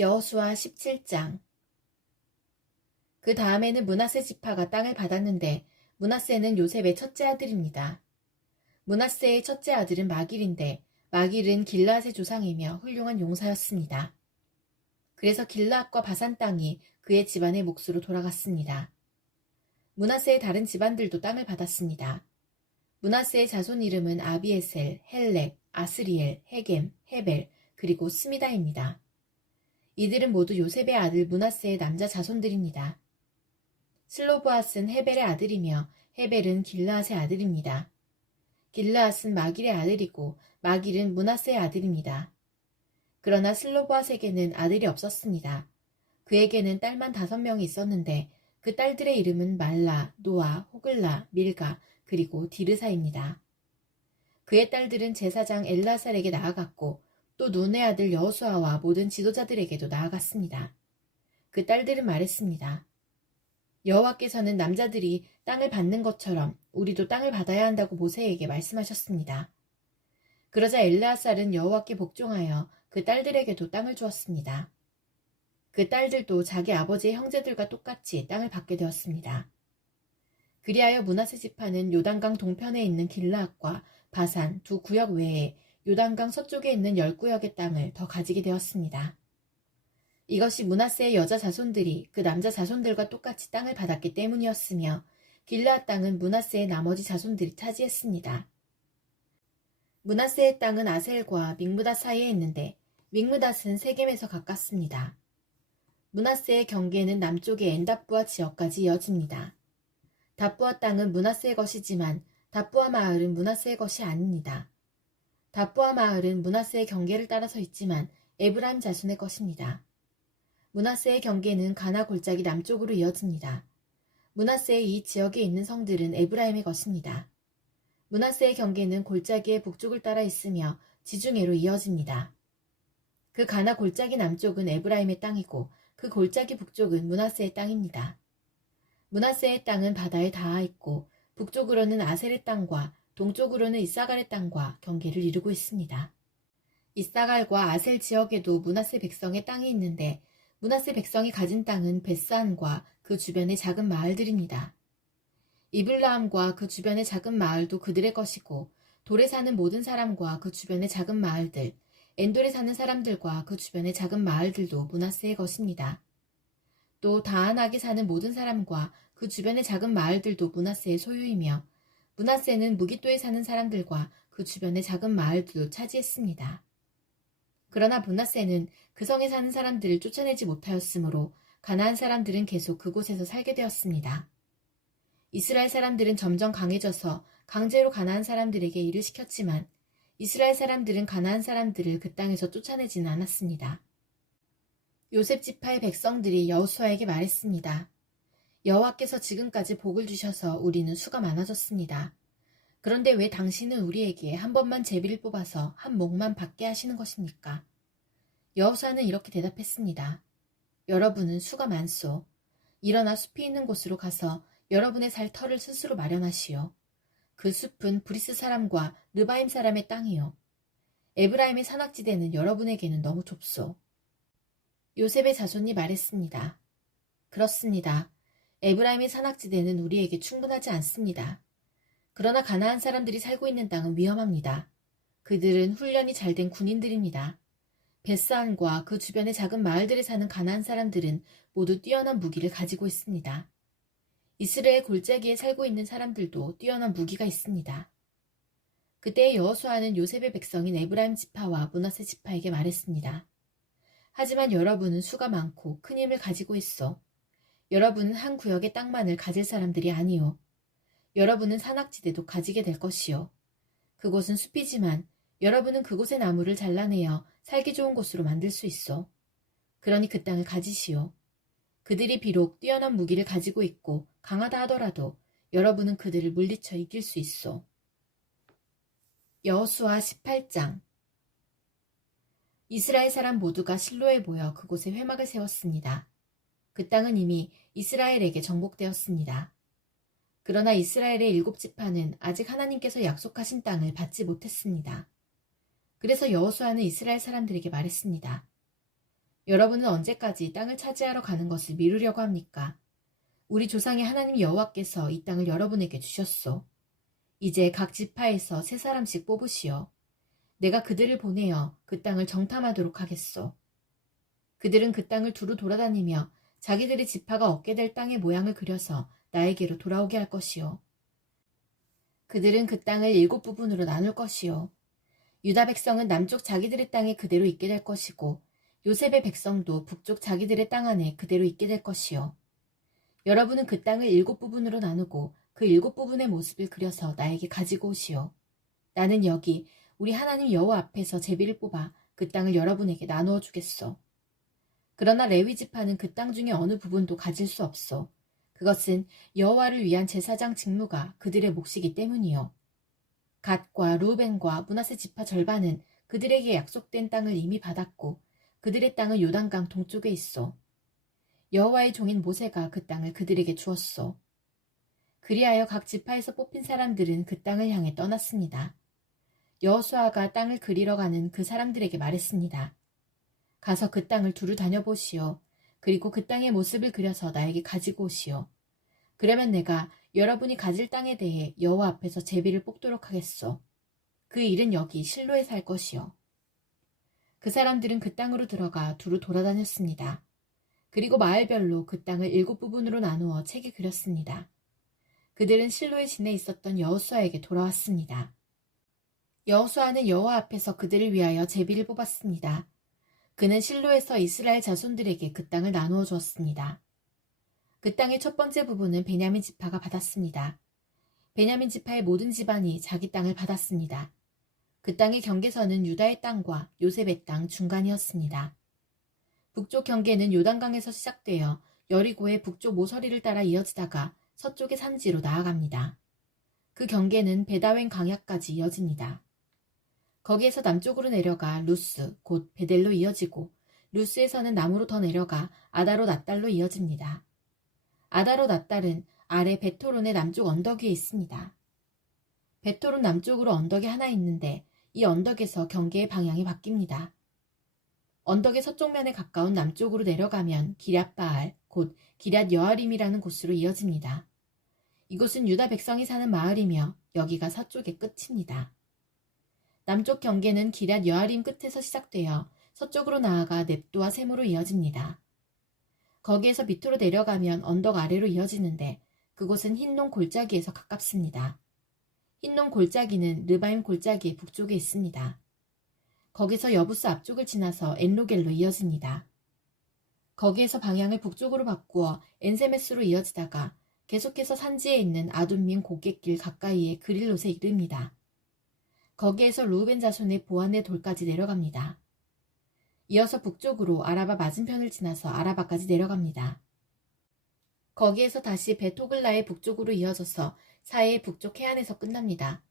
여호수아 17장. 그 다음에는 므낫세 지파가 땅을 받았는데 므낫세는 요셉의 첫째 아들입니다. 므낫세의 첫째 아들은 마길인데 마길은 길르앗의 조상이며 훌륭한 용사였습니다. 그래서 길르앗과 바산 땅이 그의 집안의 몫으로 돌아갔습니다. 므낫세의 다른 집안들도 땅을 받았습니다. 므낫세의 자손 이름은 아비에셀, 헬렉, 아스리엘, 헤겜, 헤벨, 그리고 스미다입니다. 이들은 모두 요셉의 아들 므낫세의 남자 자손들입니다. 슬로브앗은 헤벨의 아들이며 헤벨은 길르앗의 아들입니다. 길르앗은 마길의 아들이고 마길은 므낫세의 아들입니다. 그러나 슬로브앗에게는 아들이 없었습니다. 그에게는 딸만 5명이 있었는데 그 딸들의 이름은 말라, 노아, 호글라, 밀가, 그리고 디르사입니다. 그의 딸들은 제사장 엘라살에게 나아갔고 또 눈의 아들 여호수아와 모든 지도자들에게도 나아갔습니다. 그 딸들은 말했습니다. 여호와께서는 남자들이 땅을 받는 것처럼 우리도 땅을 받아야 한다고 모세에게 말씀하셨습니다. 그러자 엘르아살은 여호와께 복종하여 그 딸들에게도 땅을 주었습니다. 그 딸들도 자기 아버지의 형제들과 똑같이 땅을 받게 되었습니다. 그리하여 므낫세 지파는 요단강 동편에 있는 길르앗과 바산 두 구역 외에 요단강 서쪽에 있는 10구역의 땅을 더 가지게 되었습니다. 이것이 므낫세의 여자 자손들이 그 남자 자손들과 똑같이 땅을 받았기 때문이었으며 길르앗 땅은 므낫세의 나머지 자손들이 차지했습니다. 므낫세의 땅은 아셀과 믹므닷 사이에 있는데 믹므닷은 세겜에서 가깝습니다. 므낫세의 경계는 남쪽의 엔답부아 지역까지 이어집니다. 답부아 땅은 므낫세의 것이지만 답부아 마을은 므낫세의 것이 아닙니다. 답부아 마을은 므낫세의 경계를 따라서 있지만 에브라임 자손의 것입니다. 므낫세의 경계는 가나 골짜기 남쪽으로 이어집니다. 므낫세의 이 지역에 있는 성들은 에브라임의 것입니다. 므낫세의 경계는 골짜기의 북쪽을 따라 있으며 지중해로 이어집니다. 그 가나 골짜기 남쪽은 에브라임의 땅이고 그 골짜기 북쪽은 므낫세의 땅입니다. 므낫세의 땅은 바다에 닿아 있고 북쪽으로는 아셀의 땅과 동쪽으로는 이사갈의 땅과 경계를 이루고 있습니다. 이사갈과 아셀 지역에도 므낫세 백성의 땅이 있는데 므낫세 백성이 가진 땅은 벳산과 그 주변의 작은 마을들입니다. 이블라함과 그 주변의 작은 마을도 그들의 것이고 돌에 사는 모든 사람과 그 주변의 작은 마을들, 엔돌에 사는 사람들과 그 주변의 작은 마을들도 므낫세의 것입니다. 또 다한악에 사는 모든 사람과 그 주변의 작은 마을들도 므낫세의 소유이며 므낫세는 무깃도에 사는 사람들과 그 주변의 작은 마을들도 차지했습니다. 그러나 므낫세는 그 성에 사는 사람들을 쫓아내지 못하였으므로 가나안 사람들은 계속 그곳에서 살게 되었습니다. 이스라엘 사람들은 점점 강해져서 강제로 가나안 사람들에게 일을 시켰지만 이스라엘 사람들은 가나안 사람들을 그 땅에서 쫓아내지는 않았습니다. 요셉 지파의 백성들이 여호수아에게 말했습니다. 여호와께서 지금까지 복을 주셔서 우리는 수가 많아졌습니다. 그런데 왜 당신은 우리에게 한 번만 제비를 뽑아서 한 몫만 받게 하시는 것입니까? 여호수아는 이렇게 대답했습니다. 여러분은 수가 많소. 일어나 숲이 있는 곳으로 가서 여러분의 살 터를 스스로 마련하시오. 그 숲은 브리스 사람과 르바임 사람의 땅이요. 에브라임의 산악지대는 여러분에게는 너무 좁소. 요셉의 자손이 말했습니다. 그렇습니다. 에브라임의 산악지대는 우리에게 충분하지 않습니다. 그러나 가나안 사람들이 살고 있는 땅은 위험합니다. 그들은 훈련이 잘 된 군인들입니다. 벳산과 그 주변의 작은 마을들에 사는 가나안 사람들은 모두 뛰어난 무기를 가지고 있습니다. 이스라엘 골짜기에 살고 있는 사람들도 뛰어난 무기가 있습니다. 그때 여호수아는 요셉의 백성인 에브라임 지파와 므낫세 지파에게 말했습니다. 하지만 여러분은 수가 많고 큰 힘을 가지고 있어. 여러분은 한 구역의 땅만을 가질 사람들이 아니오. 여러분은 산악지대도 가지게 될 것이요. 그곳은 숲이지만 여러분은 그곳의 나무를 잘라내어 살기 좋은 곳으로 만들 수 있어. 그러니 그 땅을 가지시오. 그들이 비록 뛰어난 무기를 가지고 있고 강하다 하더라도 여러분은 그들을 물리쳐 이길 수 있어. 여호수아 18장. 이스라엘 사람 모두가 실로에 모여 그곳에 회막을 세웠습니다. 그 땅은 이미 이스라엘에게 정복되었습니다. 그러나 이스라엘의 7지파는 아직 하나님께서 약속하신 땅을 받지 못했습니다. 그래서 여호수아는 이스라엘 사람들에게 말했습니다. 여러분은 언제까지 땅을 차지하러 가는 것을 미루려고 합니까? 우리 조상의 하나님 여호와께서 이 땅을 여러분에게 주셨소. 이제 각 지파에서 3사람씩 뽑으시오. 내가 그들을 보내어 그 땅을 정탐하도록 하겠소. 그들은 그 땅을 두루 돌아다니며 자기들의 지파가 얻게 될 땅의 모양을 그려서 나에게로 돌아오게 할 것이요. 그들은 그 땅을 7부분으로 나눌 것이요. 유다 백성은 남쪽 자기들의 땅에 그대로 있게 될 것이고 요셉의 백성도 북쪽 자기들의 땅 안에 그대로 있게 될 것이요. 여러분은 그 땅을 7부분으로 나누고 그 7부분의 모습을 그려서 나에게 가지고 오시오. 나는 여기 우리 하나님 여호와 앞에서 제비를 뽑아 그 땅을 여러분에게 나누어 주겠소. 그러나 레위 지파는 그 땅 중에 어느 부분도 가질 수 없소. 그것은 여호와를 위한 제사장 직무가 그들의 몫이기 때문이요. 갓과 루벤과 므낫세 지파 절반은 그들에게 약속된 땅을 이미 받았고 그들의 땅은 요단강 동쪽에 있어. 여호와의 종인 모세가 그 땅을 그들에게 주었소. 그리하여 각 지파에서 뽑힌 사람들은 그 땅을 향해 떠났습니다. 여호수아가 땅을 그리러 가는 그 사람들에게 말했습니다. 가서 그 땅을 두루 다녀보시오. 그리고 그 땅의 모습을 그려서 나에게 가지고 오시오. 그러면 내가 여러분이 가질 땅에 대해 여호와 앞에서 제비를 뽑도록 하겠소. 그 일은 여기 실로에 살 것이요. 그 사람들은 그 땅으로 들어가 두루 돌아다녔습니다. 그리고 마을별로 그 땅을 7부분으로 나누어 책에 그렸습니다. 그들은 실로에 지내 있었던 여호수아에게 돌아왔습니다. 여호수아는 여호와 앞에서 그들을 위하여 제비를 뽑았습니다. 그는 실로에서 이스라엘 자손들에게 그 땅을 나누어 주었습니다. 그 땅의 첫 번째 부분은 베냐민 지파가 받았습니다. 베냐민 지파의 모든 집안이 자기 땅을 받았습니다. 그 땅의 경계선은 유다의 땅과 요셉의 땅 중간이었습니다. 북쪽 경계는 요단강에서 시작되어 여리고의 북쪽 모서리를 따라 이어지다가 서쪽의 산지로 나아갑니다. 그 경계는 베다웬 강야까지 이어집니다. 거기에서 남쪽으로 내려가 루스, 곧 베델로 이어지고 루스에서는 남으로 더 내려가 아다로 낫달로 이어집니다. 아다로 낫달은 아래 베토론의 남쪽 언덕 위에 있습니다. 베토론 남쪽으로 언덕이 하나 있는데 이 언덕에서 경계의 방향이 바뀝니다. 언덕의 서쪽면에 가까운 남쪽으로 내려가면 기럇바알, 곧 기럇 여아림이라는 곳으로 이어집니다. 이곳은 유다 백성이 사는 마을이며 여기가 서쪽의 끝입니다. 남쪽 경계는 기럇 여아림 끝에서 시작되어 서쪽으로 나아가 넵도와 셈으로 이어집니다. 거기에서 밑으로 내려가면 언덕 아래로 이어지는데 그곳은 흰논 골짜기에서 가깝습니다. 흰논 골짜기는 르바임 골짜기의 북쪽에 있습니다. 거기서 여부스 앞쪽을 지나서 엔로겔로 이어집니다. 거기에서 방향을 북쪽으로 바꾸어 엔세메스로 이어지다가 계속해서 산지에 있는 아둠민 고갯길 가까이에 그릴롯에 이릅니다. 거기에서 루벤 자손의 보안의 돌까지 내려갑니다. 이어서 북쪽으로 아라바 맞은편을 지나서 아라바까지 내려갑니다. 거기에서 다시 베토글라의 북쪽으로 이어져서 사해의 북쪽 해안에서 끝납니다.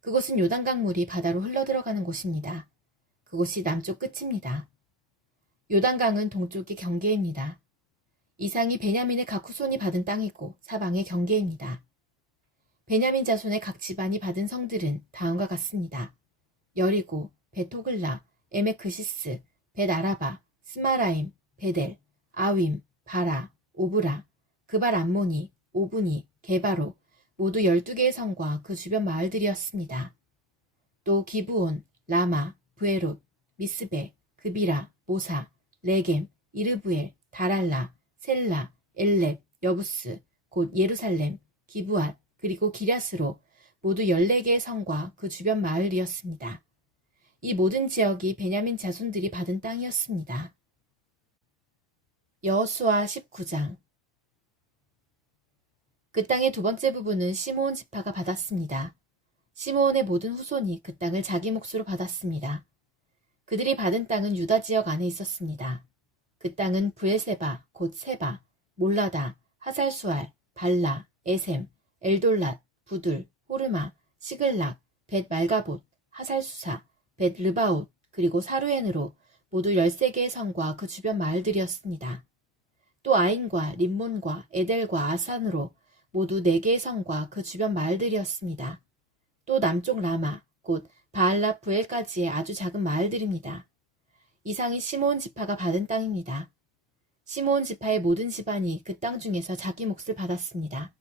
그곳은 요단강 물이 바다로 흘러들어가는 곳입니다. 그곳이 남쪽 끝입니다. 요단강은 동쪽의 경계입니다. 이상이 베냐민의 각 후손이 받은 땅이고 사방의 경계입니다. 베냐민 자손의 각 집안이 받은 성들은 다음과 같습니다. 여리고, 베토글라, 에메크시스, 벳아라바, 스마라임, 베델, 아윈, 바라, 오브라, 그발 암모니, 오브니, 게바로 모두 12개의 성과 그 주변 마을들이었습니다. 또 기브온, 라마, 브에롯, 미스베, 그비라, 모사, 레겜, 이르브엘, 다랄라, 셀라, 엘렙, 여부스, 곧 예루살렘, 기브앗, 그리고 기랴스로 모두 14개의 성과 그 주변 마을이었습니다. 이 모든 지역이 베냐민 자손들이 받은 땅이었습니다. 여호수아 19장. 그 땅의 두 번째 부분은 시므온 지파가 받았습니다. 시므온의 모든 후손이 그 땅을 자기 몫으로 받았습니다. 그들이 받은 땅은 유다 지역 안에 있었습니다. 그 땅은 브엘세바, 곧 세바, 몰라다, 하살수알, 발라, 에셈, 엘돌랏, 부둘, 호르마, 시글락, 벳 말가봇, 하살수사, 벳 르바옷, 그리고 사루엔으로 모두 13개의 성과 그 주변 마을들이었습니다. 또 아인과 림몬과 에델과 아산으로 모두 4개의 성과 그 주변 마을들이었습니다. 또 남쪽 라마, 곧 바알라 부엘까지의 아주 작은 마을들입니다. 이상이 시므온 지파가 받은 땅입니다. 시므온 지파의 모든 집안이 그 땅 중에서 자기 몫을 받았습니다.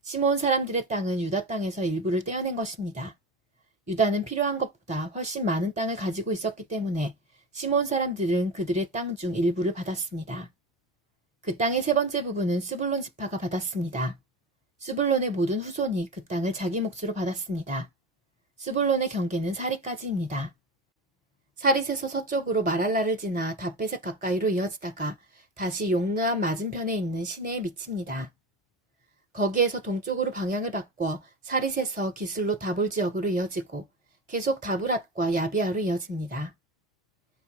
시므온 사람들의 땅은 유다 땅에서 일부를 떼어낸 것입니다. 유다는 필요한 것보다 훨씬 많은 땅을 가지고 있었기 때문에 시므온 사람들은 그들의 땅 중 일부를 받았습니다. 그 땅의 세 번째 부분은 스불론 지파가 받았습니다. 스불론의 모든 후손이 그 땅을 자기 몫으로 받았습니다. 스불론의 경계는 사리까지입니다. 사릿에서 서쪽으로 마랄라를 지나 다벳에 가까이로 이어지다가 다시 용르암 맞은편에 있는 시내에 미칩니다. 거기에서 동쪽으로 방향을 바꿔 사릿에서 기슬로 다볼 지역으로 이어지고 계속 다브랏과 야비아로 이어집니다.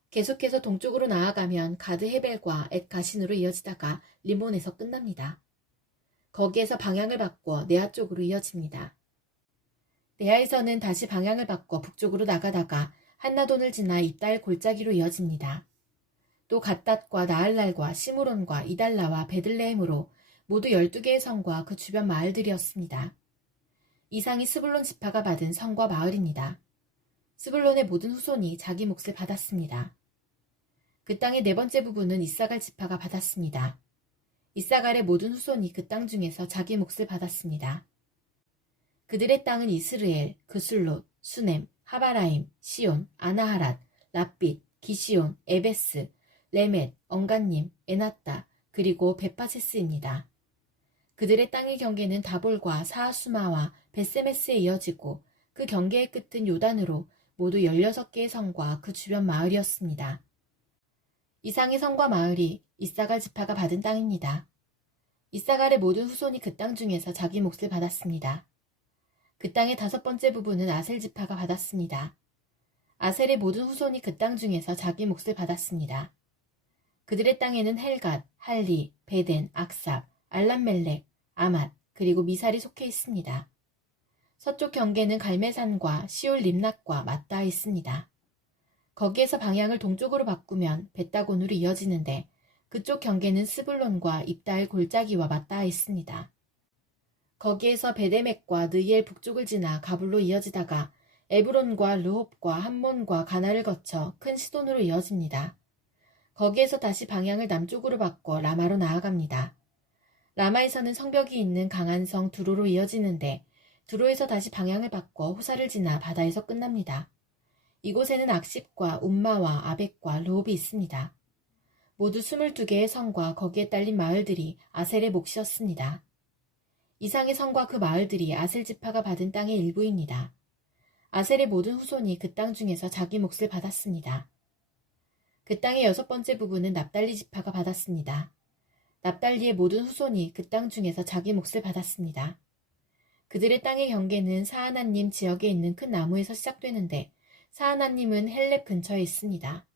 계속해서 동쪽으로 나아가면 가드 헤벨과 엣 가신으로 이어지다가 리몬에서 끝납니다. 거기에서 방향을 바꿔 네아 쪽으로 이어집니다. 네아에서는 다시 방향을 바꿔 북쪽으로 나가다가 한나돈을 지나 입달 골짜기로 이어집니다. 또 갓닷과 나할랄과 시므론과 이달라와 베들레헴으로 모두 12개의 성과 그 주변 마을들이었습니다. 이상이 스불론 지파가 받은 성과 마을입니다. 스불론의 모든 후손이 자기 몫을 받았습니다. 그 땅의 네 번째 부분은 이사갈 지파가 받았습니다. 이사갈의 모든 후손이 그 땅 중에서 자기 몫을 받았습니다. 그들의 땅은 이스르엘, 그술롯, 수넴, 하바라임, 시온, 아나하랏, 랍빗, 기시온, 에베스, 레멧, 언간님, 에나따, 그리고 베파세스입니다. 그들의 땅의 경계는 다볼과 사하수마와 베세메스에 이어지고 그 경계의 끝은 요단으로 모두 16개의 성과 그 주변 마을이었습니다. 이상의 성과 마을이 이사갈 지파가 받은 땅입니다. 이사갈의 모든 후손이 그 땅 중에서 자기 몫을 받았습니다. 그 땅의 다섯 번째 부분은 아셀 지파가 받았습니다. 아셀의 모든 후손이 그 땅 중에서 자기 몫을 받았습니다. 그들의 땅에는 헬갓, 할리, 베덴, 악삽, 알람멜렉, 아맛, 그리고 미살이 속해 있습니다. 서쪽 경계는 갈메산과 시올 림낫과 맞닿아 있습니다. 거기에서 방향을 동쪽으로 바꾸면 벳다곤으로 이어지는데 그쪽 경계는 스불론과 입다엘 골짜기와 맞닿아 있습니다. 거기에서 베데멕과 느이엘 북쪽을 지나 가불로 이어지다가 에브론과 르홉과 함몬과 가나를 거쳐 큰 시돈으로 이어집니다. 거기에서 다시 방향을 남쪽으로 바꿔 라마로 나아갑니다. 라마에서는 성벽이 있는 강한 성 두로로 이어지는데 두로에서 다시 방향을 바꿔 호사를 지나 바다에서 끝납니다. 이곳에는 악십과 움마와 아벡과 르홉이 있습니다. 모두 22개의 성과 거기에 딸린 마을들이 아셀의 몫이었습니다. 이상의 성과 그 마을들이 아셀 지파가 받은 땅의 일부입니다. 아셀의 모든 후손이 그 땅 중에서 자기 몫을 받았습니다. 그 땅의 여섯 번째 부분은 납달리 지파가 받았습니다. 납달리의 모든 후손이 그 땅 중에서 자기 몫을 받았습니다. 그들의 땅의 경계는 사하나님 지역에 있는 큰 나무에서 시작되는데 사하나님은 헬렙 근처에 있습니다.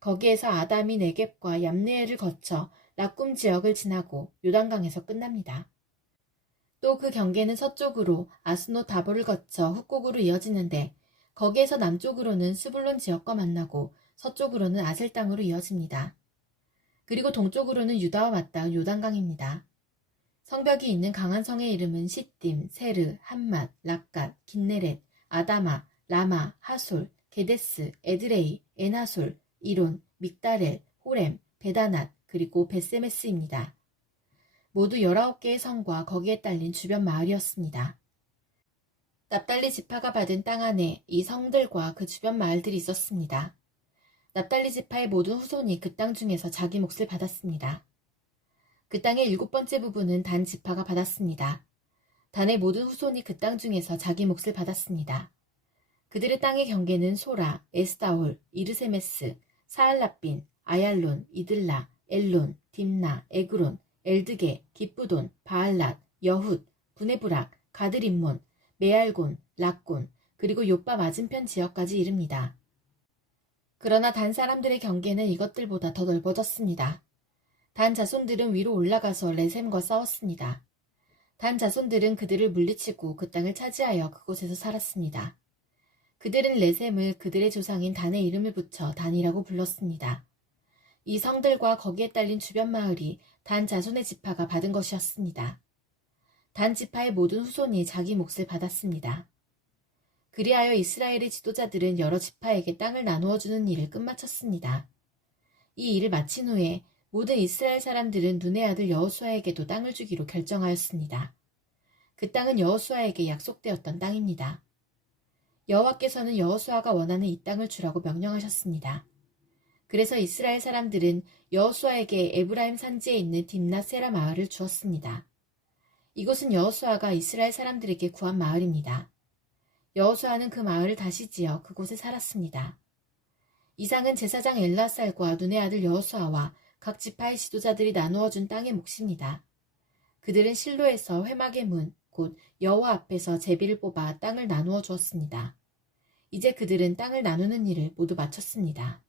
거기에서 아담이 네겝과 얌느엘을 거쳐 락꿈 지역을 지나고 요단강에서 끝납니다. 또 그 경계는 서쪽으로 아스노 다볼을 거쳐 훅곡으로 이어지는데 거기에서 남쪽으로는 스불론 지역과 만나고 서쪽으로는 아셀 땅으로 이어집니다. 그리고 동쪽으로는 유다와 맞닿은 요단강입니다. 성벽이 있는 강한 성의 이름은 시딤, 세르, 함맛, 락갓, 긴네렛, 아다마, 라마, 하솔, 게데스, 에드레이, 에나솔, 이론, 믹다렐, 호렘, 베다낫, 그리고 베세메스입니다. 모두 19개의 성과 거기에 딸린 주변 마을이었습니다. 납달리 지파가 받은 땅 안에 이 성들과 그 주변 마을들이 있었습니다. 납달리 지파의 모든 후손이 그 땅 중에서 자기 몫을 받았습니다. 그 땅의 7번째 부분은 단 지파가 받았습니다. 단의 모든 후손이 그 땅 중에서 자기 몫을 받았습니다. 그들의 땅의 경계는 소라, 에스다올, 이르세메스, 사알라빈, 아얄론, 이들라, 엘론, 딥나, 에그론, 엘드게, 기쁘돈, 바알랏, 여훗, 부네브락, 가드림몬, 메알곤, 락곤, 그리고 요빠 맞은편 지역까지 이릅니다. 그러나 단 사람들의 경계는 이것들보다 더 넓어졌습니다. 단 자손들은 위로 올라가서 레셈과 싸웠습니다. 단 자손들은 그들을 물리치고 그 땅을 차지하여 그곳에서 살았습니다. 그들은 레셈을 그들의 조상인 단의 이름을 붙여 단이라고 불렀습니다. 이 성들과 거기에 딸린 주변 마을이 단 자손의 지파가 받은 것이었습니다. 단 지파의 모든 후손이 자기 몫을 받았습니다. 그리하여 이스라엘의 지도자들은 여러 지파에게 땅을 나누어 주는 일을 끝마쳤습니다. 이 일을 마친 후에 모든 이스라엘 사람들은 눈의 아들 여호수아에게도 땅을 주기로 결정하였습니다. 그 땅은 여호수아에게 약속되었던 땅입니다. 여호와께서는 여호수아가 원하는 이 땅을 주라고 명령하셨습니다. 그래서 이스라엘 사람들은 여호수아에게 에브라임 산지에 있는 딥낫 세라 마을을 주었습니다. 이곳은 여호수아가 이스라엘 사람들에게 구한 마을입니다. 여호수아는 그 마을을 다시 지어 그곳에 살았습니다. 이상은 제사장 엘라살과 눈의 아들 여호수아와 각 지파의 지도자들이 나누어 준 땅의 몫입니다. 그들은 실로에서 회막의 문, 곧 여호와 앞에서 제비를 뽑아 땅을 나누어 주었습니다. 이제 그들은 땅을 나누는 일을 모두 마쳤습니다.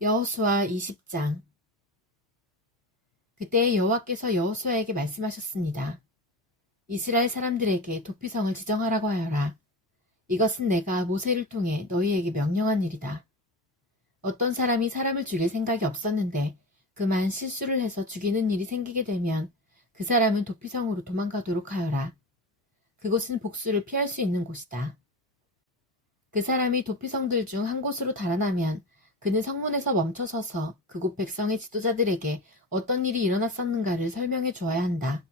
여호수아 20장. 그때 여호와께서 여호수아에게 말씀하셨습니다. 이스라엘 사람들에게 도피성을 지정하라고 하여라. 이것은 내가 모세를 통해 너희에게 명령한 일이다. 어떤 사람이 사람을 죽일 생각이 없었는데 그만 실수를 해서 죽이는 일이 생기게 되면 그 사람은 도피성으로 도망가도록 하여라. 그곳은 복수를 피할 수 있는 곳이다. 그 사람이 도피성들 중 한 곳으로 달아나면 그는 성문에서 멈춰서서 그곳 백성의 지도자들에게 어떤 일이 일어났었는가를 설명해 주어야 한다.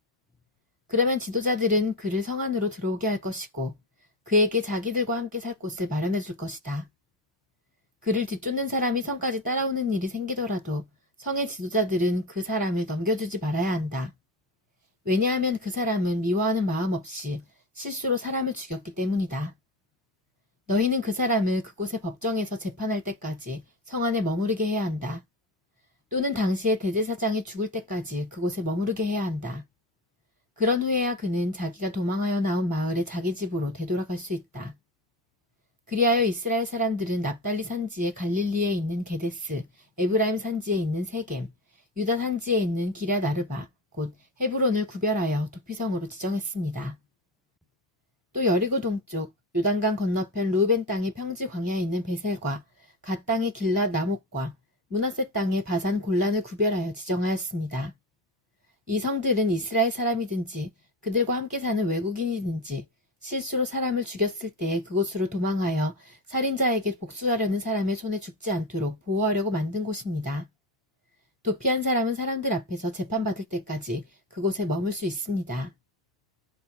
그러면 지도자들은 그를 성 안으로 들어오게 할 것이고 그에게 자기들과 함께 살 곳을 마련해 줄 것이다. 그를 뒤쫓는 사람이 성까지 따라오는 일이 생기더라도 성의 지도자들은 그 사람을 넘겨주지 말아야 한다. 왜냐하면 그 사람은 미워하는 마음 없이 실수로 사람을 죽였기 때문이다. 너희는 그 사람을 그곳의 법정에서 재판할 때까지 성 안에 머무르게 해야 한다. 또는 당시의 대제사장이 죽을 때까지 그곳에 머무르게 해야 한다. 그런 후에야 그는 자기가 도망하여 나온 마을의 자기 집으로 되돌아갈 수 있다. 그리하여 이스라엘 사람들은 납달리 산지의 갈릴리에 있는 게데스, 에브라임 산지에 있는 세겜, 유다 산지에 있는 기럇 아르바, 곧 헤브론을 구별하여 도피성으로 지정했습니다. 또 여리고 동쪽 요단강 건너편 루벤 땅의 평지 광야에 있는 베셀과 갓 땅의 길랏 라목과 므낫세 땅의 바산 골란을 구별하여 지정하였습니다. 이 성들은 이스라엘 사람이든지 그들과 함께 사는 외국인이든지 실수로 사람을 죽였을 때 그곳으로 도망하여 살인자에게 복수하려는 사람의 손에 죽지 않도록 보호하려고 만든 곳입니다. 도피한 사람은 사람들 앞에서 재판받을 때까지 그곳에 머물 수 있습니다.